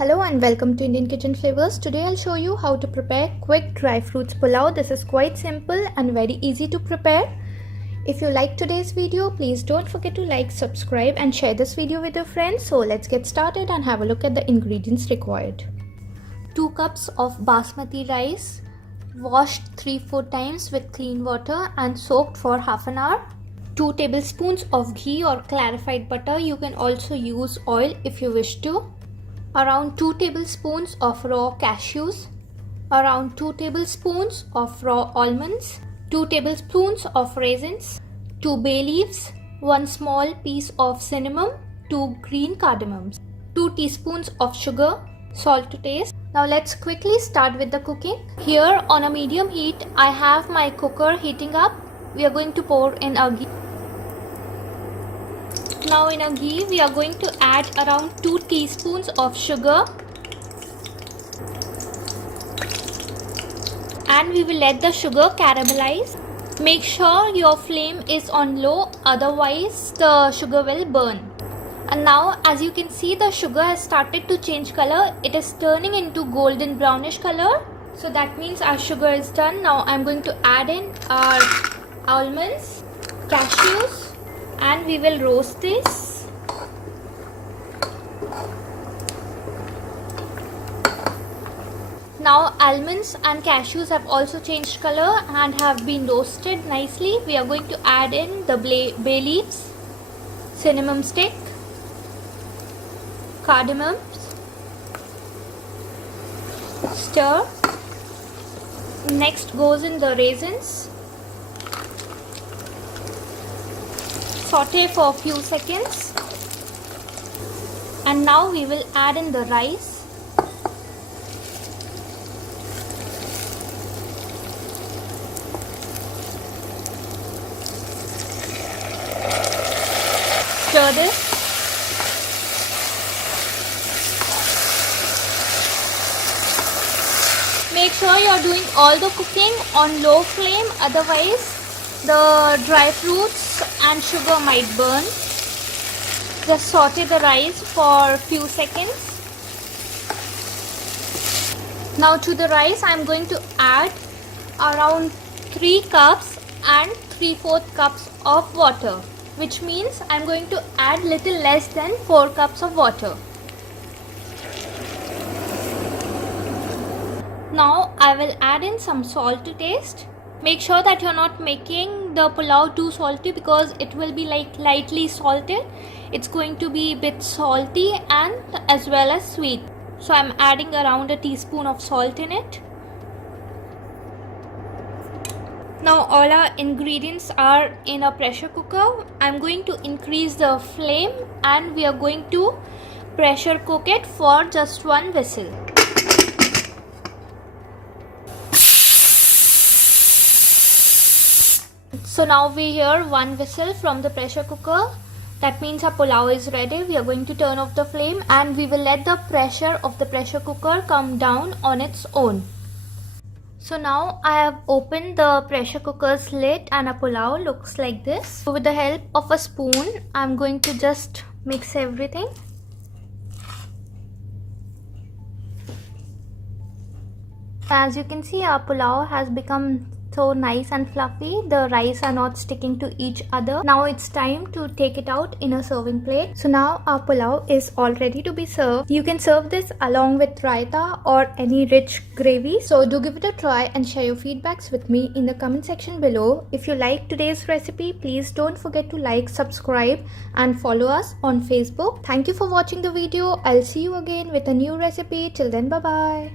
Hello and welcome to Indian Kitchen Flavors. Today I'll show you how to prepare quick dry fruits pulao. This is quite simple and very easy to prepare. If you like today's video, please don't forget to like, subscribe and share this video with your friends. So let's get started and have a look at the ingredients required. 2 cups of basmati rice, washed 3-4 times with clean water and soaked for half an hour. 2 tablespoons of ghee or clarified butter. You can also use oil if you wish to. Around 2 tablespoons of raw cashews, around 2 tablespoons of raw almonds, 2 tablespoons of raisins, 2 bay leaves, 1 small piece of cinnamon, 2 green cardamoms, 2 teaspoons of sugar, salt to taste. Now let's quickly start with the cooking. Here on a medium heat, I have my cooker heating up. We are going to pour in our ghee. Now in our ghee, we are going to add around 2 teaspoons of sugar and we will let the sugar caramelize. Make sure your flame is on low, otherwise the sugar will burn. And now as you can see, the sugar has started to change color. It is turning into golden brownish color. So that means our sugar is done. Now I'm going to add in our almonds, cashews, and we will roast this. Now almonds and cashews have also changed color and have been roasted nicely. We are going to add in the bay leaves, cinnamon stick, cardamoms, stir. Next goes in the raisins. Saute for a few seconds and now we will add in the rice. Stir this. Make sure you are doing all the cooking on low flame, otherwise the dry fruits and sugar might burn. Just saute the rice for a few seconds. Now to the rice I am going to add around 3 cups and 3/4 cups of water, which means I am going to add little less than 4 cups of water. Now I will add in some salt to taste. Make sure that you're not making the pulao too salty because it will be like lightly salted. It's going to be a bit salty and as well as sweet. So I'm adding around a teaspoon of salt in it. Now all our ingredients are in a pressure cooker. I'm going to increase the flame and we are going to pressure cook it for just 1 whistle. So now we hear 1 whistle from the pressure cooker. That means our pulao is ready. We are going to turn off the flame and we will let the pressure of the pressure cooker come down on its own. So now I have opened the pressure cooker's lid and our pulao looks like this. So with the help of a spoon, I'm going to just mix everything. As you can see, our pulao has become so nice and fluffy. The rice are not sticking to each other. Now it's time to take it out in a serving plate. So now our pulao is all ready to be served. You can serve this along with raita or any rich gravy. So do give it a try and share your feedbacks with me in the comment section below. If you like today's recipe, please don't forget to like, subscribe and follow us on Facebook. Thank you for watching the video. I'll see you again with a new recipe. Till then, bye bye.